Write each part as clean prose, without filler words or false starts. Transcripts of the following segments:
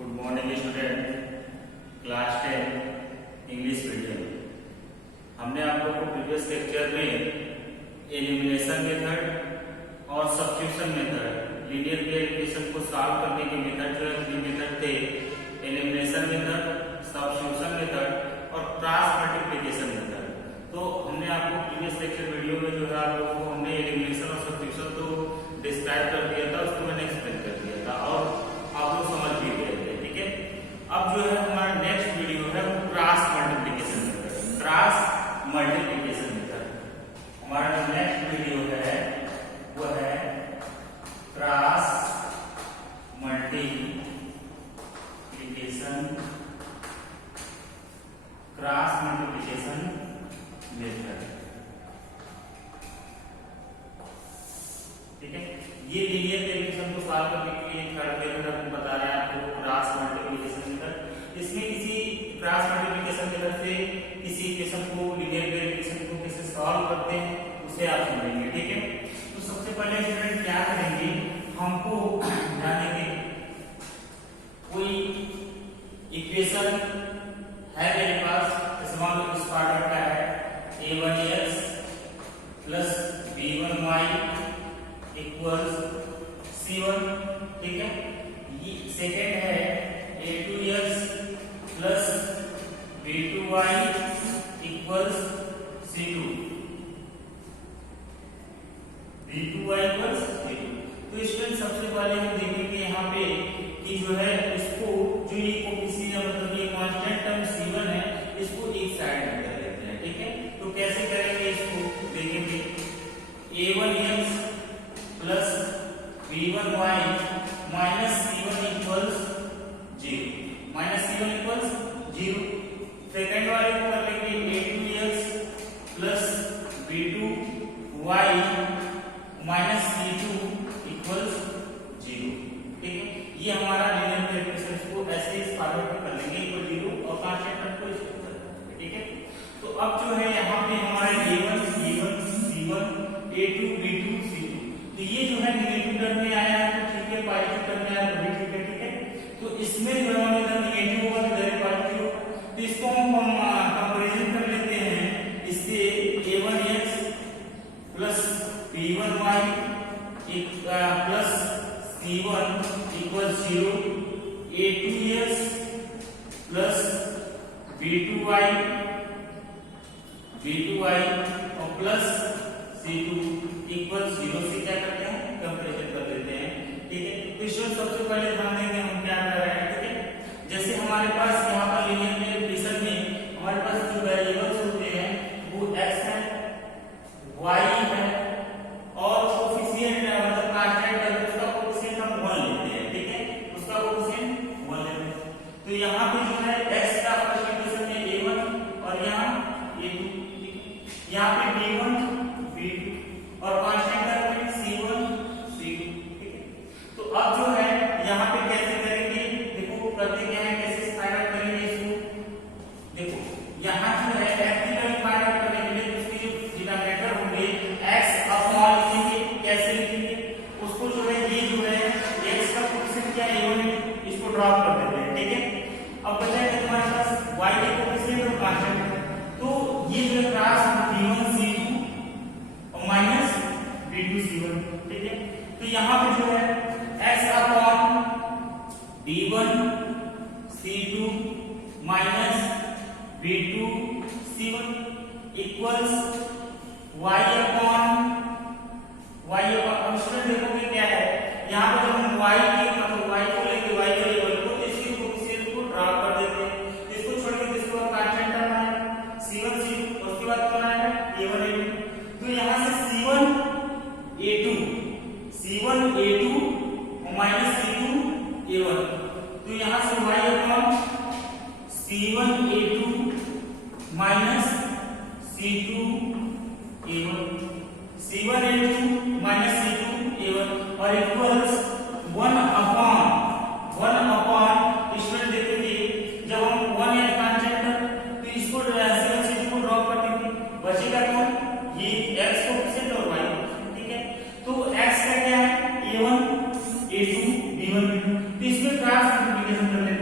Good morning student, class 10 English medium. हमने आप लोग को प्रीवियस लेक्चर में एलिमिनेशन मेथड और सब्स्टिट्यूशन मेथड, लीनियर इक्वेशन को सॉल्व करने के मेथड जो मेथड थे, एलिमिनेशन मेथड, सब्स्टिट्यूशन मेथड और क्रॉस मल्टीप्लिकेशन मेथड। तो हमने आपको प्रीवियस लेक्चर वीडियो में जो है आप लोगों को हमने एलिमिनेशन और सब्स्टिट्यूशन तो डिस्क्राइब कर दिया था, उसको मैंने एक्सप्लेन कर दिया था और आप लोग समझ भी गए थे। ठीक है, अब जो है हमारा नेक्स्ट वीडियो है वो cross multiplication method. Cross multiplication method हमारा जो नेक्स्ट वीडियो है वो है क्रॉस मल्टीप्लिकेशन मेथड। ठीक है, ये लीनियर इक्वेशन को सॉल्व करने के लिए थर्ड मेथड हम बता रहे हैं आपको, क्रॉस मल्टीप्लिकेशन मेथड। इसमें किसी क्रॉस मल्टीप्लिकेशन मेथड से किसी इक्वेशन को, लीनियर इक्वेशन को कैसे सॉल्व करते हैं उसे आप समझेंगे। ठीक है, तो सबसे पहले स्टूडेंट क्या करेंगे, हमको जानेंगे कोई इक्वेशन है मेरे पास, मान लो इस ऑर्डर का है a1x plus b1y equals c1। ठीक है, ये सेकेंड है a2x plus b2y equals c2, b2y equals c2। तो इसमें सबसे पहले हम देखेंगे यहाँ पे कि जो है इसको, जो ये कोफिशिएंट मतलब ये कांस्टेंट टर्म c1 है, इसको एक साइड में कर लेते हैं। ठीक है, तो कैसे करेंगे इसको देखेंगे। a1x plus b1y minus c1 equals 0, minus c1 equals 0। Second वाले को कर लेंगे a2x plus b2y minus c2 equals 0। ठीक है, ये हमारा लीनियर इक्वेशन को ऐसे इस फॉर्मेट में कर लेंगे, इक्वल 0 और कांस्टेंट टर्म को इस तरह करेंगे। ठीक है, तो अब जो है यहाँ पे हमारे a1 c1 a2 b2 c2, तो ये जो है नेगेटिव टर्म में आया है तो ठीक है, पॉजिटिव टर्म में आया तो भी ठीक है। ठीक है, तो इसमें जो है इधर नेगेटिव होगा तो इधर पॉजिटिव होगा, तो इसको हम कंपैरिजन कर लेते हैं। इससे a1x plus b1y plus c1 equal 0, a2x plus b2y और प्लस c2 इक्वल 0 से क्या करते हैं, कंपैरिजन कर देते हैं। ठीक है, तो इसमें सबसे पहले ध्यान देंगे हम क्या कर रहे हैं। ठीक है, जैसे हमारे पास यहाँ पर लीनियर इक्वेशन में हमारे पास जो वेरिएबल्स होते हैं वो x है, y है और कोफिशिएंट मतलब कांस्टेंट है, उसका कोफिशिएंट हम 1 लेते हैं। ठीक है, उसका कोफिशिएंट 1 लेते हैं। तो यहाँ पे जो है x का फर्स्ट इक्वेशन में a1 और यहाँ a2। ठीक है, यहाँ पे b1 b2 और कांस्टेंट टर्म में c1 c2। ठीक है, तो अब जो है यहाँ पे कैसे करेंगे, देखो करते क्या है, कैसे फाइंड आउट करेंगे इसको। देखो यहाँ जो है x की वैल्यू फाइंड आउट करने के लिए उसके जो डिनोमिनेटर होंगे x अपॉन लिखेंगे। कैसे लिखेंगे उसको, जो है ये जो है x का कोफिशिएंट क्या है a1, इसको ड्रॉप कर देते हैं। ठीक है, अब बचाएगा तुम्हारे पास y के कोफिशिएंट और कांस्टेंट, तो ये जो है क्रॉस b1 c2 और माइनस b2 c1। ठीक है, तो यहाँ पे जो है x upon b1 c2 minus b2 c1 equals y upon अब स्टूडेंट देखोगे क्या है, यहाँ पे जब हम y के मतलब y को लेंगे, y के लेवल को, तो इसके कोफिशिएंट को ड्रॉप कर देते हैं। इसको छोड़ के इसके बाद कांस्टेंट टर्म आएगा c1 c2, उसके बाद कौन आएगा a1 a2। तो यहाँ से c1 a2 और माइनस c2 a1, तो यहाँ से y upon c1 a2 minus c2 a1, c1 a2 minus c2 a1 और इक्वल्स 1 अपॉन स्टूडेंट देखेंगे जब हम 1 या कांस्टेंट तो इसको c1 c2 को ड्रॉप कर देंगे, बचेगा कौन, ये x कोफिशिएंट और y। ठीक है, तो x का क्या है a1 a2 b1 b2, तो इसमें क्रॉस मल्टीप्लिकेशन कर लेते हैं।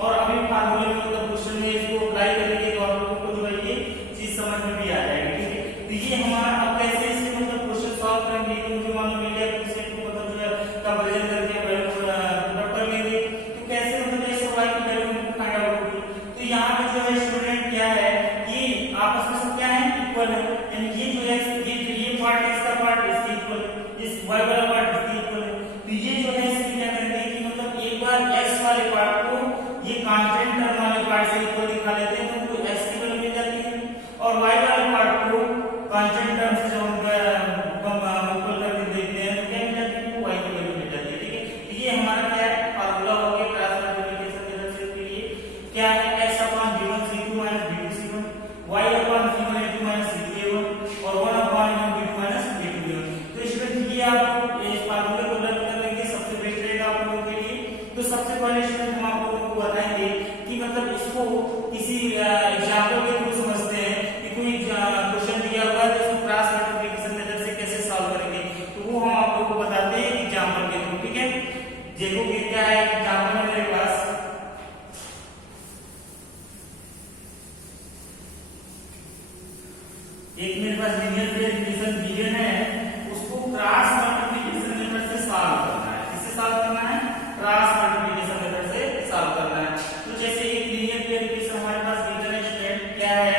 और अभी फार्मूले में मतलब क्वेश्चन में इसको अप्लाई करेंगे तो आप लोगों को जो है ये चीज समझ में भी आ जाएगी, ठीक है। तो ये हमारा अब कैसे इसके मतलब क्वेश्चन सॉल्व करेंगे कि मुझे मालूम मिल गया कि सेट को मतलब जो है कंपैरिजन करके वैल्यू पुट कर लेंगे, तो कैसे मतलब जैसे y की वैल्यू फाइंड आउट होगी। तो यहाँ पे जो है स्टूडेंट क्या है, ये आपस में सब क्या है, इक्वल है, यानी ये जो है ये पार्ट इसका पार्ट इसके इक्वल, इस y वाला पार्ट इसके इक्वल है। तो ये जो है इसमें क्या करेंगे कि मतलब एक बार x वाले पार्ट को ये कांस्टेंट टर्म वाले पार्ट से इक्वल दिखा लेते हैं तो हमको x की वैल्यू मिल जाती है, और y वाले पार्ट को कांस्टेंट टर्म से जब हम इक्वल करके देखते हैं तो क्या मिल जाती है, y की वैल्यू मिल जाती है, ठीक है। तो ये हमारा क्या है फार्मूला हो गया क्लास मल्टीप्लिकेशन मेथड के लिए, क्या है x upon v1 c2 minus v2 c1, y upon v1 a2 minus c2 a1 और 1 upon v2 minus v2 a1। तो स्टूडेंट ये आप इस फार्मूले को लर्न कर लेंगे, सबसे बेस्ट रहेगा आप लोगों के लिए। तो सबसे पहले स्टूडेंट हम आप लोगों को बताएंगे कि मतलब इसको किसी एग्जांपल के थ्रू समझते हैं कि कोई क्वेश्चन दिया हुआ है तो इसको क्रॉस मल्टीप्लिकेशन मेथड से कैसे सॉल्व करेंगे, तो वो हम आप लोगों को बताते हैं एग्जांपल के थ्रू, ठीक है। देखो कि क्या है एग्जांपल है मेरे पास, एक मेरे पास लीनियर पेयर डिवीजन गिवन है, उसको क्रॉस मल्टीप्लिकेशन मेथड से सॉल्व करना है। किससे सॉल्व करना है, क्रॉस मल्टीप्लिकेशन मेथड से सॉल्व करना है। तो जैसे एक लीनियर पेयर डिवीजन हमारे पास गिवन है स्टूडेंट, क्या है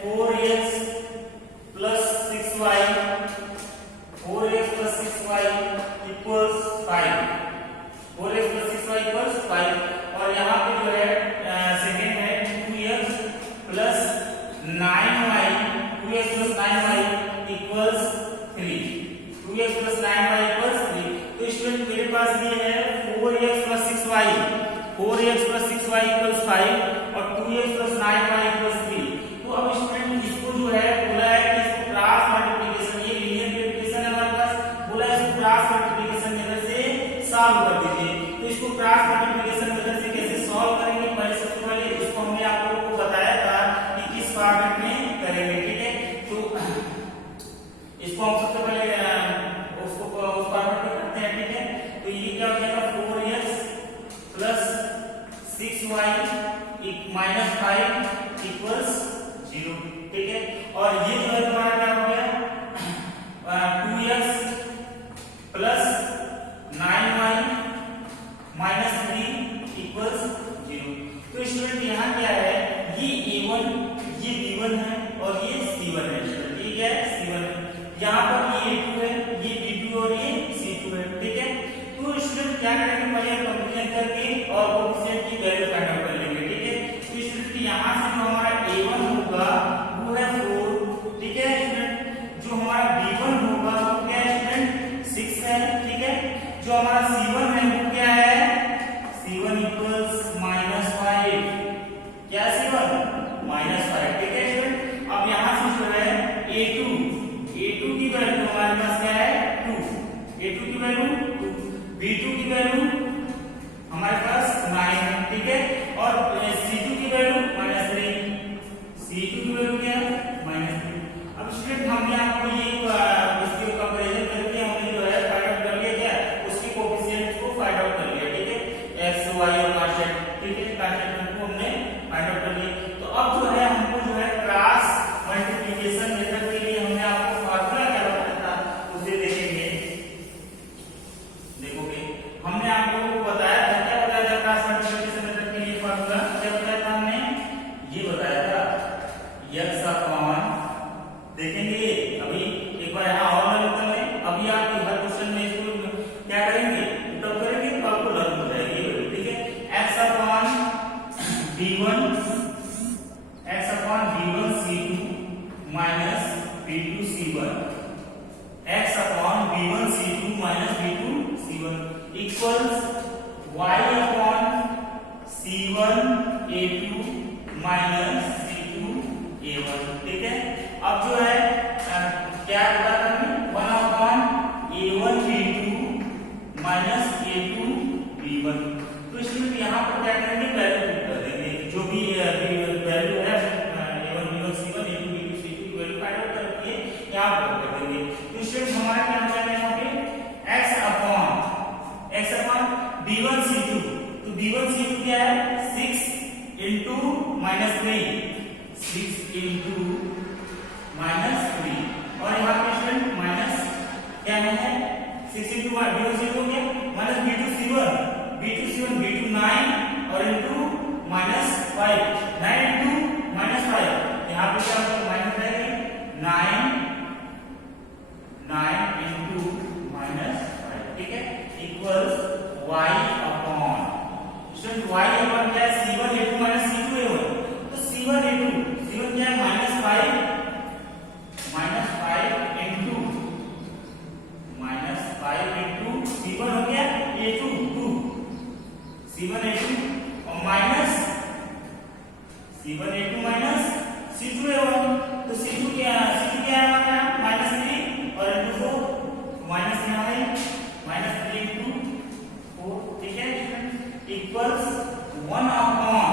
4x plus 6y, 4x plus 6y equals 5, 4x plus 6y equals 5, और यहाँ पे जो है सेकंड है 2x plus 9y, 2x plus 9y equals 3, 2x plus 9y equals 3। तो स्टूडेंट मेरे पास ये है 4x plus 6y, 4x plus 6y equals 5 और 2x plus 9y equals 3। तो अब स्टूडेंट इसको जो है बोला है कि इसको क्रॉस मल्टीप्लिकेशन, ये लीनियर मल्टीप्लिकेशन है हमारे पास, बोला है इसको क्रॉस मल्टीप्लिकेशन मेथड से सॉल्व कर दीजिए। तो इसको क्रॉस मल्टीप्लिकेशन मेथड से कैसे सॉल्व करेंगे, पहले सबसे पहले इसको हमने आप लोगों को बताया था कि किस फॉर्मेट में करेंगे, ठीक है। तो इसको हम सबसे पहले उसको उस फॉर्मेट में करते हैं, ठीक है। तो ये क्या हो जाएगा 4x plus 6y minus 5 equals 0, ठीक है। और ये जो है तुम्हारा क्या हो गया 2x plus 9y minus 3 equals 0। तो स्टूडेंट यहाँ क्या है, ये a1 ये b1 है और ये c1 है स्टूडेंट, ये क्या है c1 है, यहाँ पर ये a2 है, ये b2 और ये c2 है, ठीक है। तो स्टूडेंट क्या करेंगे, पहले कंपेरिजन करके और कोएफिशिएंट की वैल्यू फाइंड आउट कर लेंगे, ठीक है। तो स्टूडेंट यहाँ से जो हमारा a1 होगा वो है 4, ठीक है स्टूडेंट। जो हमारा b1 होगा वो क्या है स्टूडेंट 6 है, ठीक है। जो हमारा c1 है वो क्या है c1 equals -5, क्या c1 -5, ठीक है स्टूडेंट। अब यहाँ से जो है a2 की वैल्यू हमारे पास क्या है 2, a2 की वैल्यू 2, b2 की वैल्यू हमारे पास 9 है, ठीक है। और c2 की वैल्यू -3, c2 की वैल्यू क्या है -3। अब स्टूडेंट हमने आपको ये इसके कंपैरिजन करके हमने जो है फाइंड आउट कर लिया, क्या उसकी कोएफिशिएंट को फाइंड आउट कर लिया, ठीक है, x y और कांस्टेंट, ठीक है, कांस्टेंट को हमने फाइंड आउट कर लिया। तो अब जो है हमको जो है क्रॉस मल्टीप्लिकेशन मेथड के लिए हमने आपको फार्मूला क्या बताया था उसे देखेंगे। देखोगे हमने आप लोगों को बताया था, क्या बताया था क्रॉस मल्टीप्लिकेशन मेथड के लिए फार्मूला क्या बताया था, हमने ये बताया था x अपॉन, देखेंगे अभी एक बार यहाँ और लर्न कर लें। अभी आप हर क्वेश्चन में इसको क्या करेंगे तब करेंगे तो आपको लर्न हो जाएगी, ठीक है। x upon b1 c2 minus b2 c1, x upon b1 c2 minus b2 c1 equals y upon c1 a2 minus c2 a1, ठीक है। अब जो है क्या बताया हमने 1 upon a1 b2 minus a2 b1। तो इसमें यहाँ पर क्या करेंगे वैल्यू पुट कर देंगे, जो भी वैल्यू है a1 b1 c1 a2 b2 c2 की वैल्यू फाइंड आउट करके यहाँ पर कर देंगे। तो इसमें हमारा क्या हो जाएगा यहाँ पे x अपॉन b1 c2, तो b1 c2 क्या है 6 इंटू -3, 6 इंटू -3, और यहाँ पे स्टूडेंट माइनस क्या है 6 इंटू b2 हो गया माइनस b2 b2 9 और इंटू -5, 9 इंटू -5, यहाँ पे क्या होगा माइनस रहेगा 9 इंटू -5, ठीक है, equals y upon student y upon क्या है c1 a2 minus c2 a1, तो c1 क्या है -5 इंटू c1 हो गया a2 2, c1 a2 और minus c1 a2 minus c2 a1, तो c2 क्या है हमारा -3 और इंटू 4, माइनस यहाँ है -3 इंटू 4, ठीक है, इक्वल्स 1 अपॉन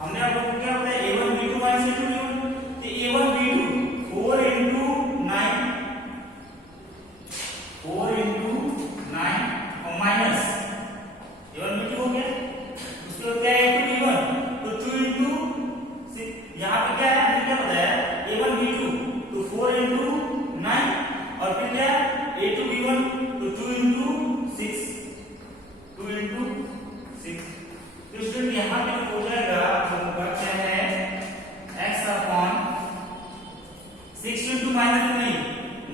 हमने आप लोगों को क्या बताया a1 b2 minus a2 b1, तो a1 b2 4 इंटू 9 और माइनस a1 b2 हो गया, उसके बाद क्या है a2 b1, तो 2 इंटू 6, यहाँ पे क्या है हमने क्या बताया a1 b2 तो 4 इंटू 9 और फिर क्या a2 b1 तो 2 इंटू 6, तो स्टूडेंट यहाँ पे हो जाएगा आपका क्या है x अपॉन 6 इंटू -3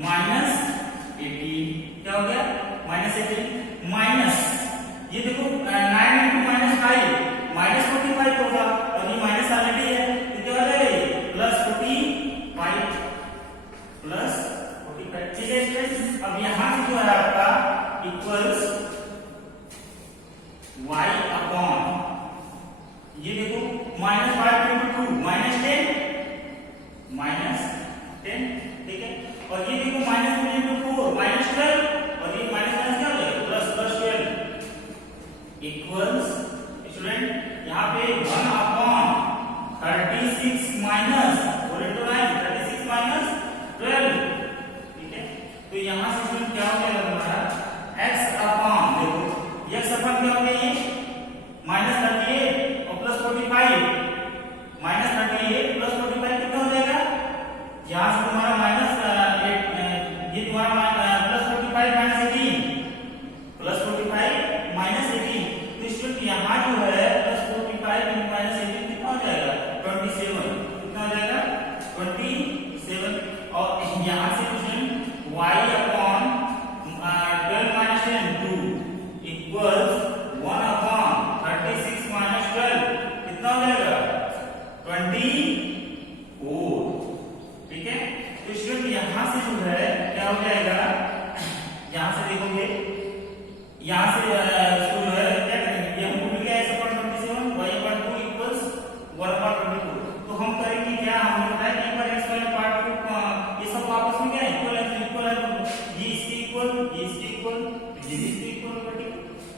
-18, क्या हो गया -18 माइनस ये देखो 9 इंटू -5 -45 होगा और ये माइनस ऑलरेडी है तो क्या हो जाएगा +45, ठीक है स्टूडेंट, अब यहाँ से जो है आपका इक्वल्स y अपॉन ये देखो -5 इंटू 2 -10, ठीक है, और ये देखो -3 इंटू 4 -12 और ये माइनस क्या हो जाएगा +12 इक्वल्स स्टूडेंट यहाँ पे 1 अपॉन 36 माइनस 4 इंटू 9 36 माइनस 12, ठीक है, तो यहाँ से स्टूडेंट क्या हो जाएगा हमारा x अपॉन देखो x अपॉन क्या हो गया ये -38 और +45 -38 +45 कितना हो जाएगा, यहाँ से तुम्हारा ये तुम्हारा +45 तो स्टूडेंट यहाँ जो है +45 -18 कितना हो जाएगा 27, कितना हो जाएगा 27, और यहाँ से student y upon 12 - 10 2 equals 1 upon 36 - 12 कितना हो जाएगा 24, ठीक है, तो स्टूडेंट यहाँ से जो है क्या हो जाएगा, यहाँ से देखोगे यहाँ से इसको जो है क्या करेंगे ये हमको मिल गया x upon 27 y upon 2 equals 1 upon 22, तो हम करेंगे क्या हमने बताया कि एक बार x वाले पार्ट को ये सब आपस में क्या इक्वल है, ये इसके इक्वल ये इसके इक्वल ये इसके इक्वल, ठीक है,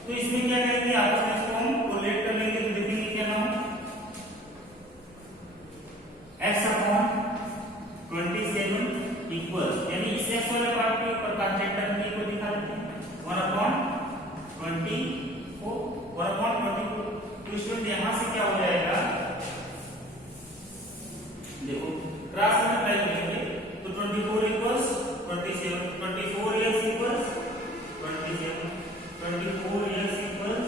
तो इसमें क्या करेंगे आपस में इसको हम कोरिलेट कर लेंगे, तो देखेंगे क्या नाम x अपॉन 27 इक्वल्स यानी इस x वाले पार्ट के ऊपर कांस्टेंट टर्म को दिखा देते हैं 1 अपॉन 24, तो स्टूडेंट यहाँ से क्या हो जाएगा देखो क्रॉस मल्टीप्लाई करेंगे तो 24 equals 27, 24x equals 27, 24x equals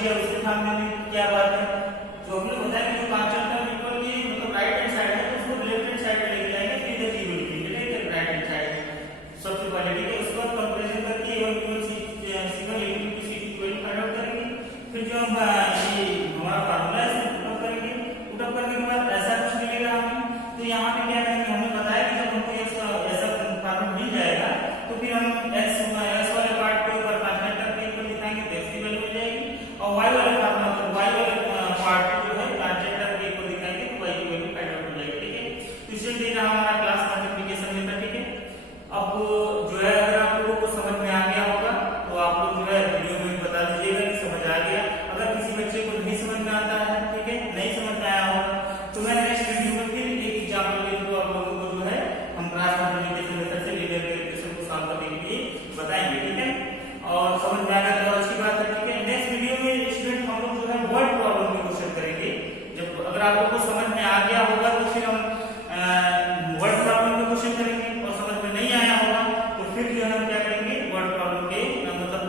चीज है उसके सामने में क्या बात है, जो हमने बताया कि जो कांस्टेंट टर्म इक्वल की मतलब राइट हैंड साइड है तो उसको लेफ्ट हैंड साइड में लेके आएंगे, फिर इधर जीरो लिखेंगे, ठीक है, राइट हैंड साइड सबसे पहले, ठीक है। उसके बाद कंपैरिजन करके A1 इक्वल C1 A2 की C2 फाइंड आउट करेंगे, फिर जो हम ये हमारा फार्मूला है इसको पुट अप करेंगे, पुट अप करने के बाद ऐसा कुछ मिलेगा हमें, तो यहाँ पे क्या करेंगे, हमने बताया कि जब हमको ऐसा फार्मूला मिल जाएगा तो फिर हम x वाले पार्ट को ऊपर कांस्टेंट टर्म के ऊपर लिखाएंगे तो x की वैल्यू मिल जाएगी, और y वाले फार्मूला तो y वाले पार्ट को जो है कांस्टेंट टर्म के ऊपर लिखाएंगे तो y की वैल्यू फाइंड आउट हो जाएगी, ठीक है। तो इसलिए देखना हमारा क्लास मल्टीप्लिकेशन मेथड, ठीक है। अब जो है अगर आप लोगों को समझ में आ गया होगा तो आप लोग जो है वीडियो में बता दीजिएगा कि समझ आ गया। अगर किसी बच्चे को नहीं समझ में आता है, ठीक है, नहीं समझ में आया होगा तो मैं नेक्स्ट वीडियो में फिर एक एग्जांपल के थ्रू आप लोगों को जो है हम क्लास मल्टीप्लिकेशन मेथड से लीनियर कैलकुलेशन को सॉल्व करने के लिए बताएंगे, ठीक है। और समझ में आ गया तो अच्छी बात है, ठीक है। नेक्स्ट वीडियो में स्टूडेंट हम लोग जो है वर्ड प्रॉब्लम के क्वेश्चन करेंगे। जब अगर आप लोगों को समझ में आ गया होगा तो फिर हम वर्ड प्रॉब्लम के क्वेश्चन करेंगे, और समझ में नहीं आया होगा तो फिर जो है हम क्या करेंगे, वर्ड प्रॉब्लम के मतलब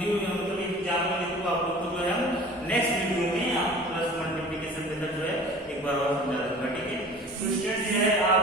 न्यू मतलब एग्जाम्पल के थ्रू आप लोग को जो है हम नेक्स्ट वीडियो में आप प्लस मल्टीप्लिकेशन मेथड जो है एक बार और समझा दूंगा, ठीक है। तो स्टूडेंट जो है आप